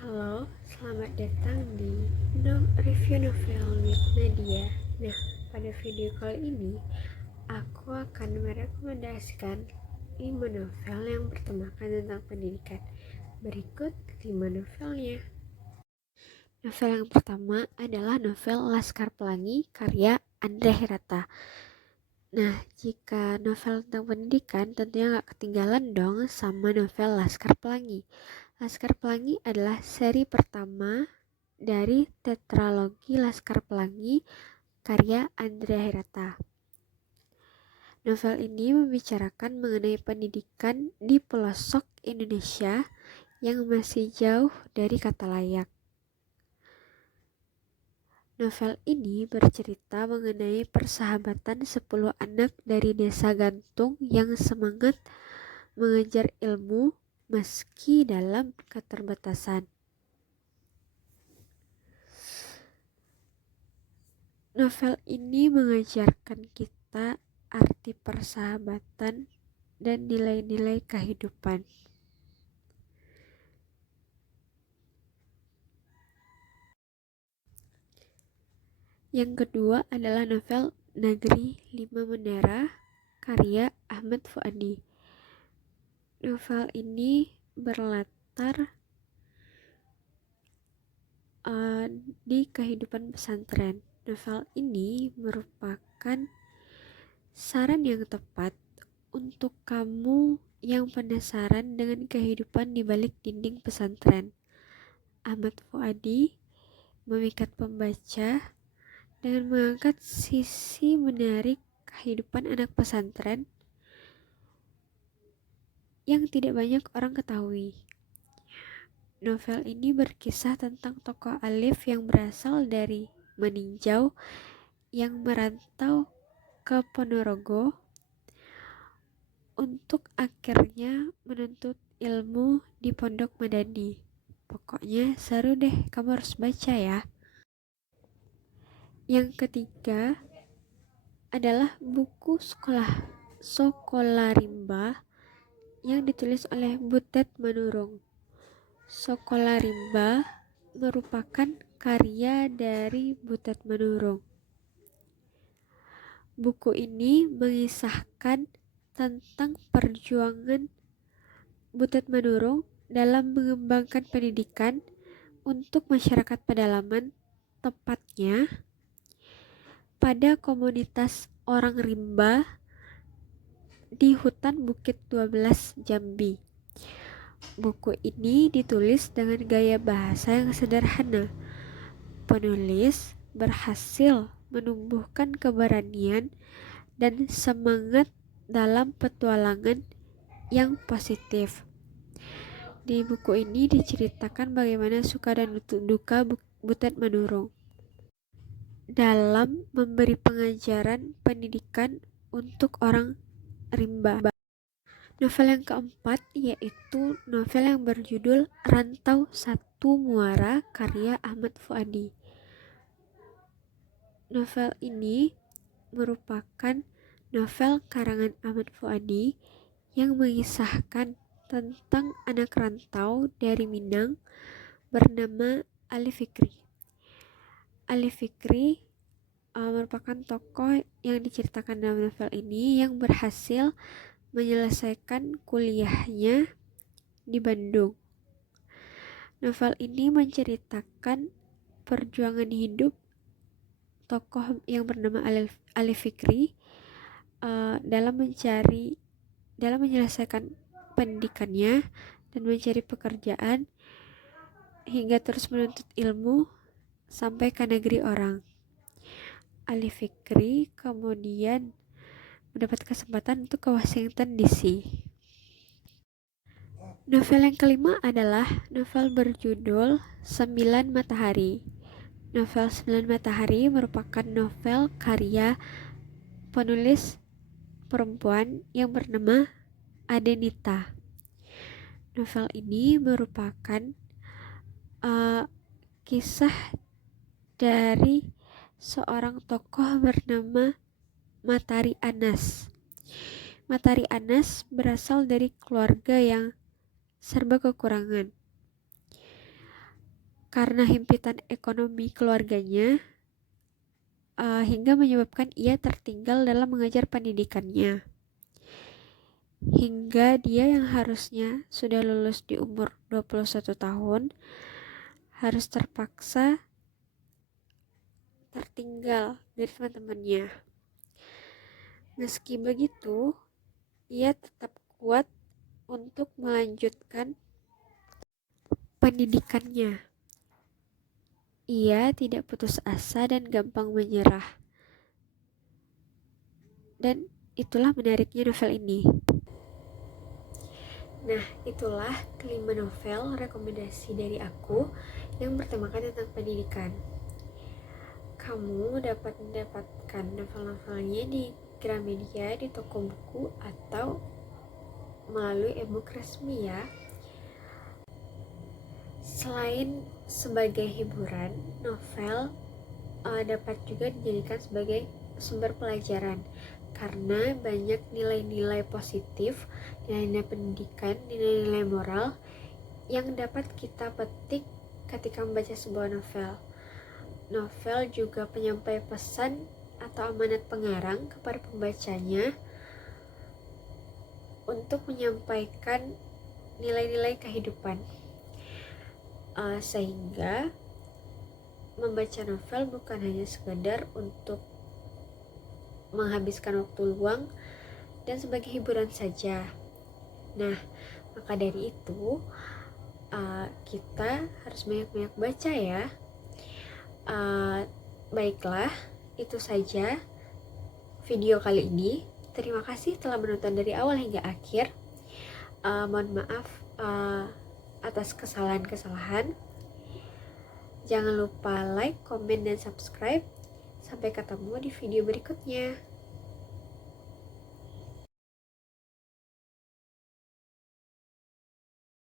Halo, selamat datang di Review Novel with Nadia. Nah, pada video kali ini aku akan merekomendasikan 5 novel yang bertemakan tentang pendidikan. Berikut 5 novelnya. Novel yang pertama adalah novel Laskar Pelangi karya Andrea Hirata. Nah, jika novel tentang pendidikan tentunya gak ketinggalan dong sama novel Laskar Pelangi. Laskar Pelangi adalah seri pertama dari tetralogi Laskar Pelangi karya Andrea Hirata. Novel ini membicarakan mengenai pendidikan di pelosok Indonesia yang masih jauh dari kata layak. Novel ini bercerita mengenai persahabatan 10 anak dari desa Gantung yang semangat mengejar ilmu meski dalam keterbatasan. Novel ini mengajarkan kita arti persahabatan dan nilai-nilai kehidupan. Yang kedua adalah novel Negeri Lima Menara karya Ahmad Fuadi. Novel ini berlatar di kehidupan pesantren. Novel ini merupakan saran yang tepat untuk kamu yang penasaran dengan kehidupan di balik dinding pesantren. Ahmad Fuadi memikat pembaca dengan mengangkat sisi menarik kehidupan anak pesantren yang tidak banyak orang ketahui. Novel ini berkisah tentang tokoh Alif yang berasal dari Meninjau yang merantau ke Ponorogo untuk akhirnya menuntut ilmu di Pondok Madani. Pokoknya seru deh, kamu harus baca ya. Yang ketiga adalah buku Sekolah Rimba yang ditulis oleh Butet Manurung. Sekolah Rimba merupakan karya dari Butet Manurung. Buku ini mengisahkan tentang perjuangan Butet Manurung dalam mengembangkan pendidikan untuk masyarakat pedalaman, tepatnya pada komunitas orang rimba di hutan Bukit 12 Jambi. Buku ini ditulis dengan gaya bahasa yang sederhana. Penulis berhasil menumbuhkan keberanian dan semangat dalam petualangan yang positif. Di buku ini diceritakan bagaimana suka dan duka Butet Manurung dalam memberi pengajaran pendidikan untuk orang rimba. Novel yang keempat yaitu novel yang berjudul Rantau Satu Muara karya Ahmad Fuadi. Novel ini merupakan novel karangan Ahmad Fuadi yang mengisahkan tentang anak rantau dari Minang bernama Ali Fikri. Ali Fikri merupakan tokoh yang diceritakan dalam novel ini yang berhasil menyelesaikan kuliahnya di Bandung. Novel ini menceritakan perjuangan hidup tokoh yang bernama Ali Fikri dalam menyelesaikan pendidikannya dan mencari pekerjaan hingga terus menuntut ilmu sampai ke negeri orang. Ali Fikri kemudian mendapat kesempatan untuk ke Washington DC. Novel yang kelima adalah novel berjudul Sembilan Matahari. Novel Sembilan Matahari merupakan novel karya penulis perempuan yang bernama Adenita. Novel ini merupakan kisah dari seorang tokoh bernama Matahari Anas. Matahari Anas berasal dari keluarga yang serba kekurangan. karena himpitan ekonomi keluarganya, hingga menyebabkan ia tertinggal dalam mengejar pendidikannya. Hingga dia yang harusnya sudah lulus di umur 21 tahun harus terpaksa tertinggal dari teman-temannya. Meski begitu, ia tetap kuat untuk melanjutkan pendidikannya. Ia tidak putus asa dan gampang menyerah. Dan itulah menariknya novel ini. Nah, itulah kelima novel rekomendasi dari aku yang bertemakan tentang pendidikan. Kamu dapat mendapatkan novel-novelnya di Gramedia, di toko buku, atau melalui e-book resmi ya. Selain sebagai hiburan, novel dapat juga dijadikan sebagai sumber pelajaran karena banyak nilai-nilai positif, nilai-nilai pendidikan, nilai-nilai moral yang dapat kita petik ketika membaca sebuah novel. Novel juga penyampai pesan atau amanat pengarang kepada pembacanya untuk menyampaikan nilai-nilai kehidupan. Sehingga membaca novel bukan hanya sekedar untuk menghabiskan waktu luang dan sebagai hiburan saja. Nah, maka dari itu kita harus banyak-banyak baca ya. Baiklah, itu saja video kali ini. Terima kasih telah menonton dari awal hingga akhir. Mohon maaf atas kesalahan-kesalahan. Jangan lupa like, komen, dan subscribe. Sampai ketemu di video berikutnya.